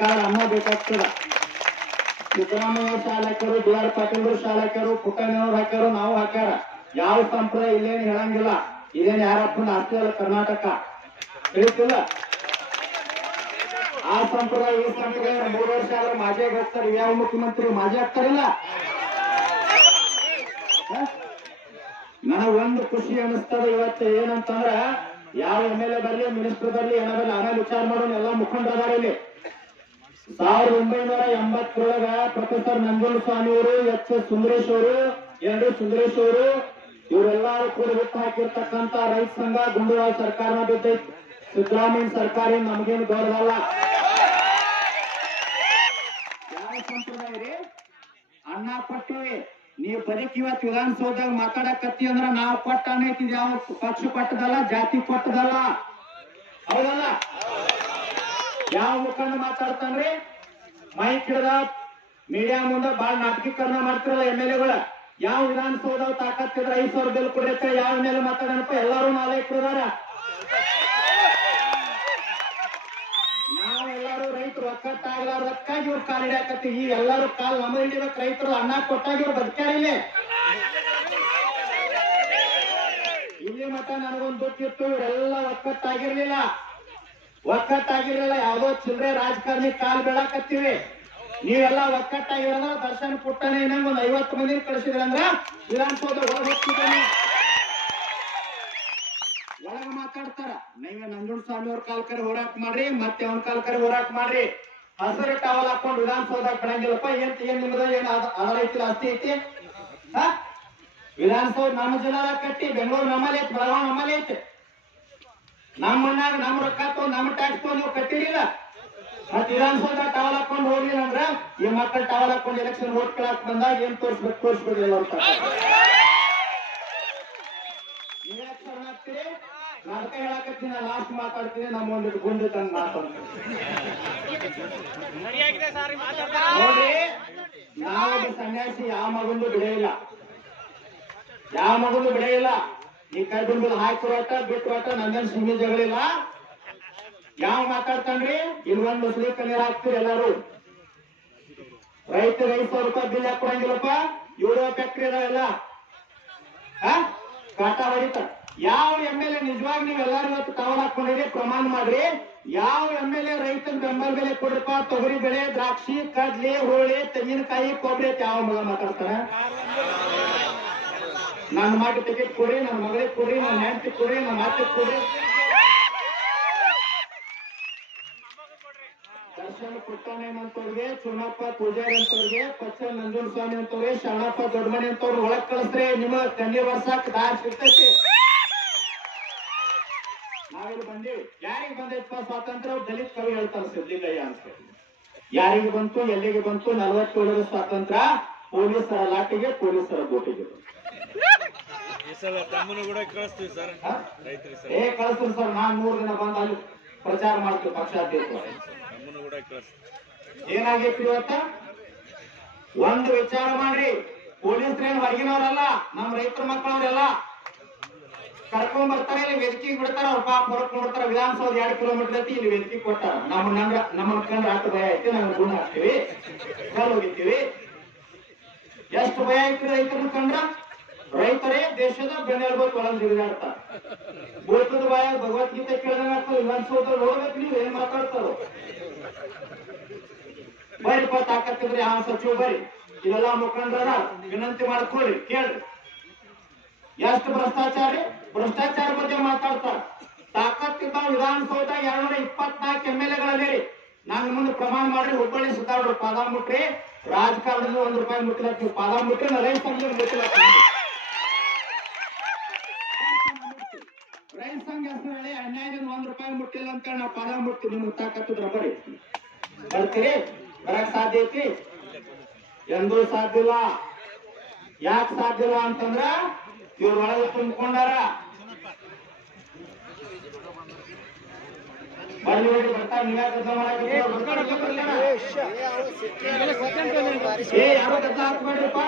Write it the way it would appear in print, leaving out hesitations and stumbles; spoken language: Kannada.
ಕಾರಣ ಅನ್ನ ಬೇಕಾಗ್ತದ. ಸಿದ್ದರಾಮಯ್ಯ ಶಾಲೆ ಹಾಕ್ಯಾರು, ಬಿ ಆರ್ ಪಾಟೀಲ್ ಶಾಲೆ ಹಾಕ್ಯಾರು, ಪುಟ್ಟಣ್ಣವ್ರು ಹಾಕ್ಯಾರು, ನಾವು ಹಾಕ್ಯಾರ. ಯಾವ ಸಂಪ್ರದಾಯ ಇಲ್ಲೇನು ಹೇಳಂಗಿಲ್ಲ. ಇದೇನು ಯಾರಪ್ಪನ ಆಸ್ತಿ ಅಲ್ಲ ಕರ್ನಾಟಕ, ತಿಳಿತಿಲ್ಲ. ಆ ಸಂಪ್ರದಾಯ ಈ ಸಂಪ್ರದಾಯ 3 ವರ್ಷ ಆದ್ರೆ ಮಾಜಿ ಆಗ್ತಾರೆ. ಯಾವ ಮುಖ್ಯಮಂತ್ರಿ ಮಾಜಿ ಆಗ್ತಾರಿಲ್ಲ. ನನಗ ಒಂದು ಖುಷಿ ಅನಿಸ್ತದ ಇವತ್ತು ಏನಂತಂದ್ರ, ಯಾವ MLA ಬರ್ಲಿ, ಮಿನಿಸ್ಟರ್ ಬರ್ಲಿ, ಏನೋ ಬರ್ಲಿ, ಆಮೇಲೆ ವಿಚಾರ ಮಾಡೋಣ. ಎಲ್ಲ ಮುಖಂಡರದಾರ ಇಲ್ಲಿ. 1987 ಪ್ರೊಫೆಸರ್ ನಂಜುಂಡಸ್ವಾಮಿ ಅವರು, ಎಚ್ ಸುಂದರೇಶ್ ಅವರು, ಸುಂದರೇಶ್ ಅವರು, ಇವರೆಲ್ಲರೂ ಕೂಡ ಹುಟ್ಟು ಹಾಕಿರ್ತಕ್ಕಂಥ ರೈತ ಸಂಘ ಗುಂಡುರಾವ್ ಸರ್ಕಾರ ಬಿದ್ದೈತಿ. ಸಿದ್ದರಾಮಯ್ಯ ಸರ್ಕಾರ ನಮಗೇನು ಗೌರವಲ್ಲ. ಯಾವ ಸಂಪ್ರದಾಯ ರೀ? ಅನ್ನ ಕೊಟ್ಟಿವಿ. ನೀವು ಬದುಕಿ ಇವತ್ತು ವಿಧಾನಸೌಧದಾಗ ಮಾತಾಡಕತ್ತಿ ಅಂದ್ರ ನಾವು ಕೊಟ್ಟ ಅನ್ನೈತಿ. ಯಾವ ಪಕ್ಷ ಕೊಟ್ಟದಲ್ಲ, ಜಾತಿ ಕೊಟ್ಟದಲ್ಲ, ಹೌದಲ್ಲ? ಯಾವ ಮುಖಂಡ ಮಾತಾಡ್ತಾನ್ರಿ? ಮೈಕ್ ಹಿಡ್ದ ಮೀಡಿಯಾ ಮುಂದೆ ಬಾಳ ನಾಟಕೀಕರಣ ಮಾಡ್ತಿರಲ್ಲ MLA ಗಳು. ಯಾವ ವಿಧಾನಸೌಧ ತಾಕತ್ತಿದ್ರೆ 5,000 ಬಿಲ್ ಕೊಡ್ರಿ ಯಾವ MLA ಮಾತಾಡನಪ್ಪ? ಎಲ್ಲಾರು ನಾಲ್ಕರಾರ. ನಾವೆಲ್ಲರೂ ರೈತರು ಒಕ್ಕಟ್ಟಾಗ್ಲಾರ್ದಕ್ಕಾಗಿ ಇವ್ರು ಕಾಲ್ ಹಿಡಿಯಾಕತ್ತೀವಿ. ಈ ಎಲ್ಲರೂ ಕಾಲ್ ನಮ್ಮ ಹಿಡಿಬೇಕು. ರೈತರು ಅನ್ನ ಕೊಟ್ಟಾಗಿ ಇವ್ರು ಬದುಕ್ಯಾರಿಲ್ಲ. ಇಲ್ಲಿ ಮಟ್ಟ ನನಗೊಂದು ದುಡ್ಡಿತ್ತು, ಇವರೆಲ್ಲ ಒಕ್ಕಟ್ಟಾಗಿರ್ಲಿಲ್ಲ. ಯಾವ್ದೋ ಚಿಲ್ಲರೆ ರಾಜಕಾರಣಿ ಕಾಲ್ ಬೀಳಾಕತ್ತೀವಿ. ನೀವೆಲ್ಲ ಒಕ್ಕಟ್ಟಾಗಿರೋದ್ರ ದರ್ಶನ್ ಪುಟ್ಟನೆ ಇನ್ನಂಗ್ ಒಂದ್ 50 ಮಂದಿ ಕಳಿಸಿದ್ರಂದ್ರ ವಿಧಾನಸೌಧ ಒಳಗೆ ಹೋಗ್ತಿದ್ದಾನೆ. ಒಳಗ ಮಾತಾಡ್ತಾರ. ನೀವೇ ನಂಜುಂಡಸ್ವಾಮಿ ಅವ್ರ ಕಾಲ್ ಕರೆ ಹೋರಾಟ ಮಾಡ್ರಿ, ಮತ್ತೆ ಅವ್ನ ಕಾಲ್ ಕರೆ ಹೋರಾಟ ಮಾಡ್ರಿ. ಹಸಿರು ಟವಲ್ ಹಾಕೊಂಡು ವಿಧಾನಸೌಧ ಬಿಡಂಗಿಲ್ಲಪ್ಪ. ಏನ್ ನಿಮ್ದ ಏನ್ ಅದರ ಐತಿ, ಆಸ್ತಿ ಐತಿ? ವಿಧಾನಸೌಧ ನಮ್ಮ ಜಿಲ್ಲಾದಾಗ ಕಟ್ಟಿ, ಬೆಂಗಳೂರು ನಮ್ಮಲ್ಲಿ ಐತಿ, ಬೆಳಗಾವಿ ನಮ್ಮಲ್ಲಿ ಐತಿ. ನಮ್ಮ ಮಣ್ಣಾಗ ನಮ್ಮ ರೊಕ್ಕ ತಗೊಂಡು ನಮ್ಮ ಟ್ಯಾಕ್ಸ್ ತಗೊಂಡು ನೀವು ಕಟ್ಟಿರಿಲ್ಲ. ಮತ್ತೆ ವಿಧಾನಸೌಧ ಟವಲ್ ಹಾಕೊಂಡು ಹೋಗ್ಲಿಲ್ಲ ಅಂದ್ರ ಈ ಮಕ್ಕಳು ಟವಲ್ ಹಾಕೊಂಡು ಎಲೆಕ್ಷನ್ ವೋಟ್ ಕೇಳಕ್ ಬಂದಾಗ ಏನ್ ತೋರಿಸ್ಬಿಡಿಲ್ಲ ಅಂತ ನೀವೇ ಶರಣ ಆಗ್ತೀರಿ. ನಾಟಕ ಹೇಳಕತ್ತೀನಿ, ನಾ ಲಾಸ್ಟ್ ಮಾತಾಡ್ತೀನಿ. ನಮ್ಮ ಒಂದಿಟ್ಟು ಗುಂಡು ತಂದು ಮಾತಾಡ್ತೀನಿ ನೋಡ್ರಿ. ನಾವೊಬ್ಬ ಸನ್ಯಾಸಿ ಯಾವ ಮಗಂದು ಬಿಡೆಯಿಲ್ಲ, ಈ ಕೈಬಿಂಬಲ್ ಹಾಕಿರೋಟ ಬಿಟ್ಟುರೋಟ ನಂದೇನು ಸಿಂಗಿ ಜಗಳಿಲ್ಲ. ಯಾವ ಮಾತಾಡ್ತಾನ್ರಿ? ಇಲ್ಲೊಂದು ಮುಸ್ಲಿಂ ನೀರು ಹಾಕ್ತೀರಿ ಎಲ್ಲಾರು. ರೈತರು 5,000 ರೂಪಾಯಿ ಬಿಲ್ ಯಾಕೆ ಕೊಡಂಗಿಲ್ಲಪ್ಪ? ಯೂರಿಯಾ ಫ್ಯಾಕ್ಟ್ರಿ ಅದಾವೆಲ್ಲ ಕಾಟ ಹೊಡಿತ. ಯಾವ MLA ನಿಜವಾಗಿ ನೀವೆಲ್ಲಾರು ಇವತ್ತು ಟವಲ್ ಹಾಕೊಂಡಿರಿ? ಪ್ರಮಾಣ ಮಾಡ್ರಿ. ಯಾವ MLA ರೈತನ ಬೆಂಬಲ ಬೆಲೆ ಕೊಡ್ರಪ್ಪ? ತೊಗರಿ ಬೆಳೆ, ದ್ರಾಕ್ಷಿ, ಕಡ್ಲಿ, ಹೋಳಿ, ತೆಂಗಿನಕಾಯಿ, ಕೊಬ್ಬರಿ ಅಂತ ಯಾವ ಮಗ ಮಾತಾಡ್ತಾರ? ನನ್ನ ಮಗ ಟಿಕೆಟ್ ಕೊಡ್ರಿ, ನನ್ನ ಮಗಳಿಗೆ ಕೊಡ್ರಿ, ನನ್ನ ಹೆಂಡತಿ ಕೊಡ್ರಿ, ನನ್ನ ಅತ್ತೆ ಕೊಡ್ರಿ. ದರ್ಶನ್ ಪುಟ್ಟಣ್ಣನಂತವ್ರಿಗೆ, ಚುನಪ್ಪ ಪೂಜಾರಿ ಅಂತವ್ರಿಗೆ, ಪಚ್ಚ ನಂಜುಂಡಸ್ವಾಮಿ ಅಂತವ್ರಿಗೆ, ಶರಣಪ್ಪ ದೊಡ್ಡಮನಿ ಅಂತವ್ರು ಒಳಗ್ ಕಳಿಸ್ರಿ. ನಿಮ್ಮ ತಂಗಿ ವರ್ಷಕ್ಕೆ ದಾರಿ ಸಿಗ್ತೈತಿ. ನಾವಿಲ್ಲಿ ಬಂದೀವಿ. ಯಾರಿಗೆ ಬಂದೈತಪ್ಪ ಸ್ವಾತಂತ್ರ್ಯ? ದಲಿತ ಕವಿ ಹೇಳ್ತಾರೆ ಸಿದ್ಲಿಂಗಯ್ಯ ಅಂತ. ಯಾರಿಗೆ ಬಂತು, ಎಲ್ಲಿಗೆ ಬಂತು? 47ರ ಸ್ವಾತಂತ್ರ್ಯ ಪೊಲೀಸರ ಲಾಟಿಗೆ, ಪೊಲೀಸರ ಗೋಟಿಗೆ. ಕಳಿಸ್ತೀವಿ ಸರ್. ನಾನ್ 3 ದಿನ ಬಂದು ಅಲ್ಲಿ ಪ್ರಚಾರ ಮಾಡ್ತೀವಿ ಪಕ್ಷಾತೀತ. ಏನಾಗೈತಿ ಇವತ್ತ? ಒಂದು ವಿಚಾರ ಮಾಡ್ರಿ. ಪೊಲೀಸರೇನು ಹೊರಗಿನವರಲ್ಲ, ನಮ್ಮ ರೈತರ ಮಕ್ಕಳವ್ರೆಲ್ಲ ಕರ್ಕೊಂಡ್ ಬರ್ತಾರೆ. ಇಲ್ಲಿ ವೇದಿಕೆಗೆ ಬಿಡ್ತಾರ. ಅವ್ರ ಪಾಪ ಹೊರಕ್ ನೋಡ್ತಾರ. ವಿಧಾನಸೌಧ 2 ಕಿಲೋಮೀಟರ್ ಐತಿ, ಇಲ್ಲಿ ವೇದಿಕೆ ಕೊಟ್ಟಾರ. ನಮ್ಮ ಕಂಡ್ರೆ ಅಷ್ಟು ಭಯ ಐತಿ. ನಾವು ಗುಣ ಹಾಕ್ತಿವಿ, ಕಲ್ ಹೋಗಿರ್ತೀವಿ. ಎಷ್ಟು ಭಯ ಐತಿ ರೈತರನ್ನ ಕಂಡ್ರ? ರೈತರೇ ದೇಶದ ಬೆನ್ನೆಲುಬು ಒಳಗೆ ತಿರುಗಾಡ್ತಾರ. ಬೋಳ್ತದ ಭಯ ಭಗವದ್ಗೀತೆ ಕೇಳಿದಂಗ ಆಗ್ತದೆ. ವಿಧಾನಸೌಧ ನೋಡ್ಬೇಕು ನೀವು ಏನ್ ಮಾತಾಡ್ತಾರೋ. ಬರ್ರಿಪ್ಪ ತಾಕತ್ತಿದ್ರೆ ಆ ಸಚಿವ ಬರ್ರಿ, ಇಲ್ಲೆಲ್ಲ ಮುಖಂಡರ ವಿನಂತಿ ಮಾಡ್ಕೊಳ್ರಿ, ಕೇಳ್ರಿ. ಎಷ್ಟು ಭ್ರಷ್ಟಾಚಾರ ಬಗ್ಗೆ ಮಾತಾಡ್ತಾರ. ತಾಕತ್ತಿದ್ದ ವಿಧಾನಸೌಧ 224 MLA ನಾನು ಮುಂದೆ ಪ್ರಮಾಣ ಮಾಡ್ರಿ. ಹುಬ್ಬಳ್ಳಿ ಸುತ್ತಾಡ್ರಿ, ಪಾದ ಮುಟ್ರಿ. ರಾಜಕಾರಣದಿಂದ 1 ರೂಪಾಯಿ ಮುಟ್ಟಿಲ್ಲ. ನೀವು ಪಾದ ಮುಟ್ರಿ, ರೈತ ಸಂಘ ಮುಟ್ಟಿಲ್ಲ. ರೈತ ಸಂಘ ಹೆಸರು ಹೇಳಿ ಅನ್ಯಾಯದಿಂದ 1 ರೂಪಾಯಿ ಮುಟ್ಟಿಲ್ಲ ಅಂತ ನಾವು ಪಾದ ಮುಟ್ತೀವಿ. ನಿಮ್ಗೆ ತಾಕತ್ತಿದ್ರ ಬರ್ರಿ. ಬರ್ತೀರಿ? ಬರಕ್ ಸಾಧ್ಯ ಐತಿ? ಎಂದೂ ಸಾಧ್ಯ ಇಲ್ಲ. ಯಾಕೆ ಸಾಧ್ಯ ಇಲ್ಲ ಅಂತಂದ್ರ ಇವ್ರ ಒಳಗೆ ತುಂಬಿಕೊಂಡಾರ. ಬರ್ಲಿ ಹೋಗಿ ಬರ್ತಾ ನೀವ್ಯಾಕ ಗದ್ದಲ ಮಾಡಕ್ಕೆ? ಯಾರೋ ಗದ್ದಲ ಹಾಕ್ಬೇಡ್ರಿಪ್ಪ.